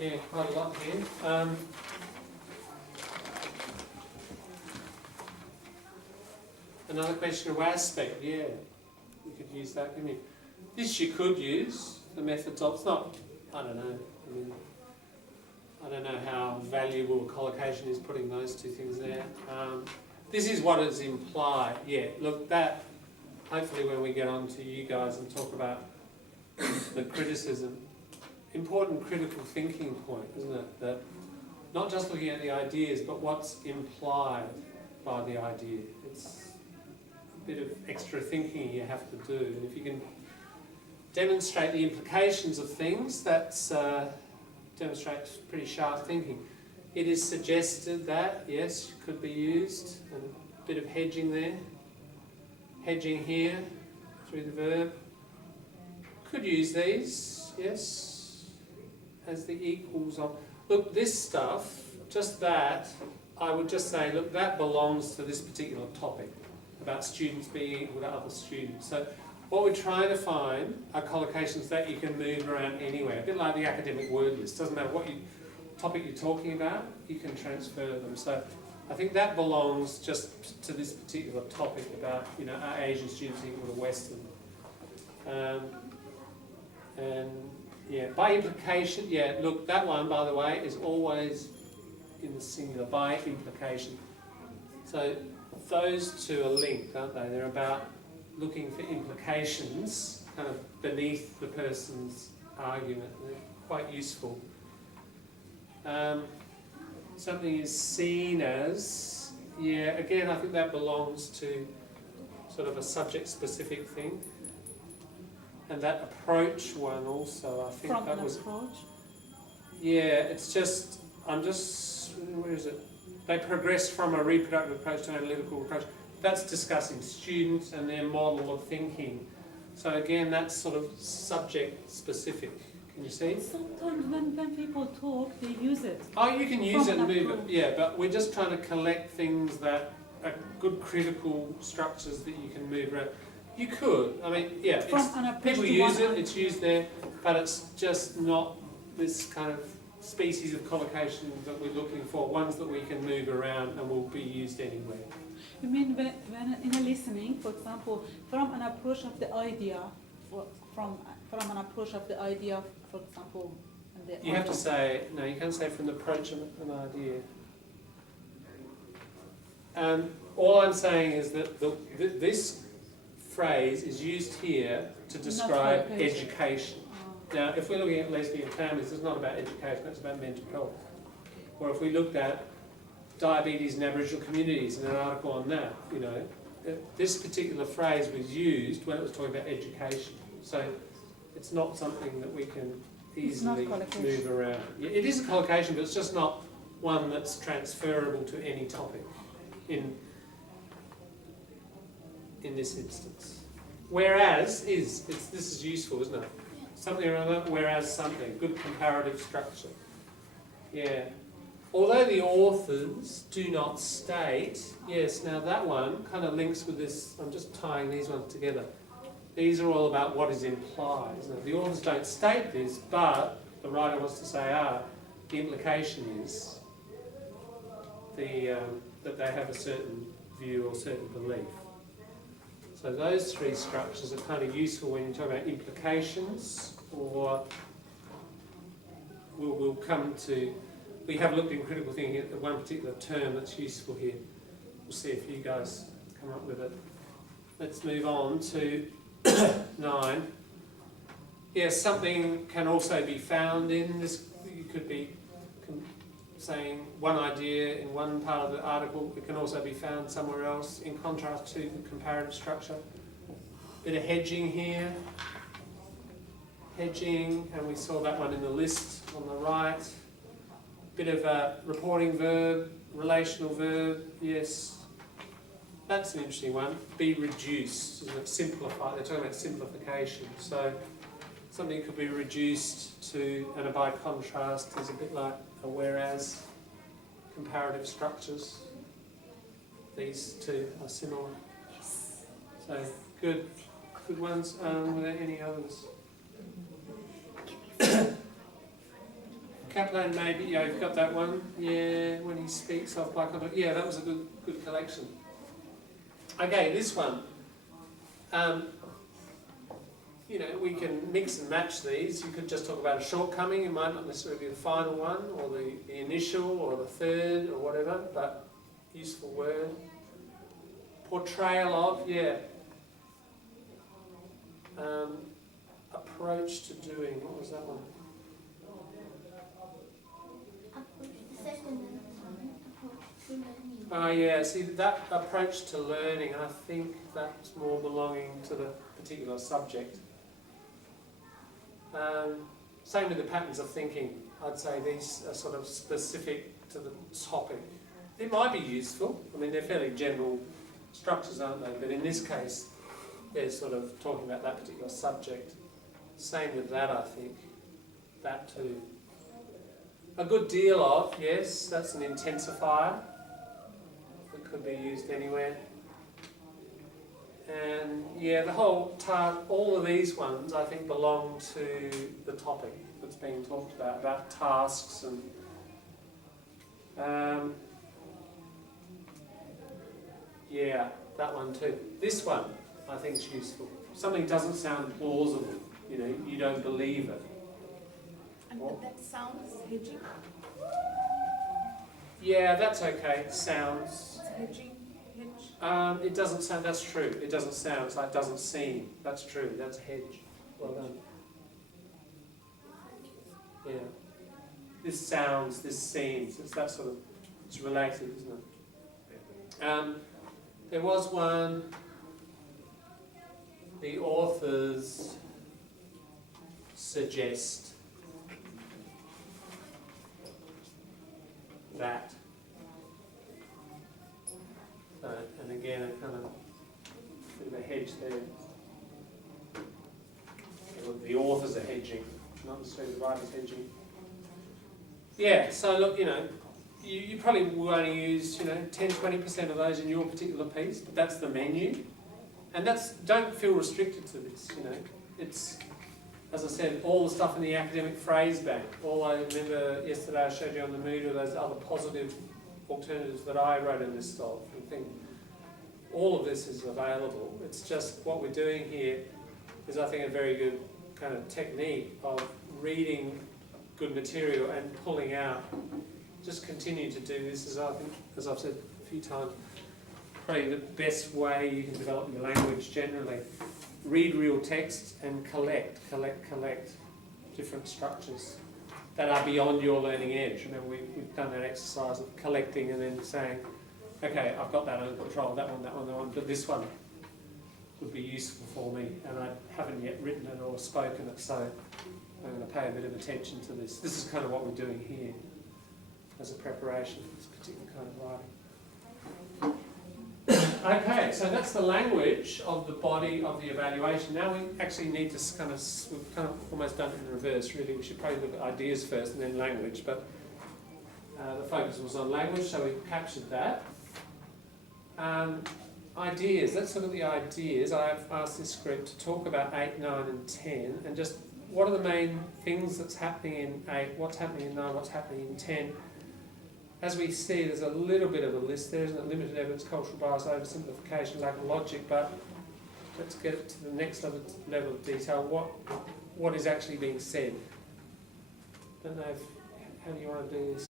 Yeah, quite a lot here. Another question of aspect, yeah. You could use that, couldn't you? This you could use, the methods of, it's not, I don't know. I mean, I don't know how valuable a collocation is putting those two things there. This is what is implied, yeah. Look, that, hopefully when we get on to you guys and talk about the criticism, important critical thinking point, isn't it? That not just looking at the ideas, but what's implied by the idea. It's a bit of extra thinking you have to do. And if you can demonstrate the implications of things, that's demonstrates pretty sharp thinking. It is suggested that, yes, could be used, and a bit of hedging there. Hedging here, through the verb. Could use these, yes, as the equals of. Look, this stuff, just that, I would just say, look, that belongs to this particular topic, about students being equal to other students. So what we're trying to find are collocations that you can move around anywhere, a bit like the academic word list. Doesn't matter what topic you're talking about, you can transfer them. So I think that belongs just to this particular topic about, you know, are Asian students equal to Western? And yeah, by implication, yeah, look, that one, by the way, is always in the singular, by implication. So those two are linked, aren't they? They're about looking for implications kind of beneath the person's argument. They're quite useful. Something is seen as, yeah, again, I think that belongs to sort of a subject-specific thing. And that approach one also, I think From that an was... approach? Yeah, it's just, where is it? They progress from a reproductive approach to an analytical approach. That's discussing students and their model of thinking. So again, that's sort of subject-specific. Can you see? Sometimes when people talk, they use it. Oh, you can use it and move it, approach. yeah, but we're just trying to collect things that are good critical structures that you can move around. You could, I mean, yeah, From an approach people to use one it, it's used there, but it's just not this kind of species of collocation that we're looking for, ones that we can move around and will be used anywhere. You mean when in a listening, for example, from an approach of the idea, from an approach of the idea, for example, and the You have to say, no, you can't say from the approach of an idea. All I'm saying is that this phrase is used here to describe education. Now, if we're looking at lesbian families, it's not about education, it's about mental health. Or if we looked at diabetes in Aboriginal communities and an article on that, you know, this particular phrase was used when it was talking about education. So it's not something that we can easily move around. Yeah, it is a collocation, but it's just not one that's transferable to any topic in this instance. Whereas this is useful, isn't it? Something or other, whereas something, good comparative structure. Yeah. Although the authors do not state, yes, now that one kind of links with this, I'm just tying these ones together. These are all about what is implied, isn't it? The authors don't state this, but the writer wants to say, the implication is that they have a certain view or certain belief. So those three structures are kind of useful when you talk about implications, or we'll come to, we have looked in critical thinking at the one particular term that's useful here. We'll see if you guys come up with it. Let's move on to 9. Yes, something can also be found in this. You could be saying one idea in one part of the article, it can also be found somewhere else in contrast to the comparative structure. Bit of hedging here. Hedging, and we saw that one in the list on the right. Bit of a reporting verb, relational verb, yes. That's an interesting one. Be reduced, isn't it? Simplify. They're talking about simplification. So something could be reduced to, and by contrast, is a bit like a whereas. Comparative structures. These two are similar. Yes. So good ones. Were there any others? Kaplan, maybe, yeah, you've got that one. Yeah, when he speaks of by conduct. Yeah, that was a good collection. Okay, this one. You know, we can mix and match these. You could just talk about a shortcoming. It might not necessarily be the final one, or the initial, or the third, or whatever, but useful word. Portrayal of, yeah. Approach to doing, what was that one? Oh yeah, see that approach to learning, I think that's more belonging to the particular subject. Same with the patterns of thinking. I'd say these are sort of specific to the topic. It might be useful. I mean, they're fairly general structures, aren't they? But in this case, they're sort of talking about that particular subject. Same with that, I think. That too. A good deal of, yes, that's an intensifier. It could be used anywhere. And yeah, the whole all of these ones, I think, belong to the topic that's being talked about tasks and yeah, that one too. This one, I think, is useful. Something doesn't sound plausible, you know, you don't believe it. And that sounds hedging. Yeah, that's okay. Sounds. It's hedging. It doesn't sound. That's true. It doesn't sound. It's like doesn't seem. That's true. That's hedge. Well done. Yeah. This sounds. This seems. It's that sort of. It's related, isn't it? There was one. The authors suggest that. And again, a kind of bit of a hedge there. The authors are hedging, not necessarily the writers hedging. Yeah, so look, you know, you probably will only use, 10-20% of those in your particular piece, but that's the menu. And don't feel restricted to this, It's, as I said, all the stuff in the academic phrase bank. All I remember yesterday I showed you on the Moodle, those other positive alternatives that I wrote a list of. I think all of this is available. It's just what we're doing here is, I think, a very good kind of technique of reading good material and pulling out. Just continue to do this, as I've said a few times, probably the best way you can develop your language generally. Read real texts and collect different structures that are beyond your learning edge. Remember, we've done that exercise of collecting and then saying, okay, I've got that under control, that one, but this one would be useful for me, and I haven't yet written it or spoken it, so I'm going to pay a bit of attention to this. This is kind of what we're doing here as a preparation for this particular kind of writing. Okay, so that's the language of the body of the evaluation. Now we actually need to we've kind of almost done it in reverse, really. We should probably look at ideas first and then language, but the focus was on language, so we captured that. Ideas, let's look at the ideas. I've asked this group to talk about 8, 9 and 10, and just what are the main things that's happening in 8, what's happening in 9, what's happening in 10. As we see, there's a little bit of a list there, isn't it? Limited evidence, cultural bias, oversimplification, lack of logic, but let's get to the next level of detail. What is actually being said? Don't know how do you want to do this?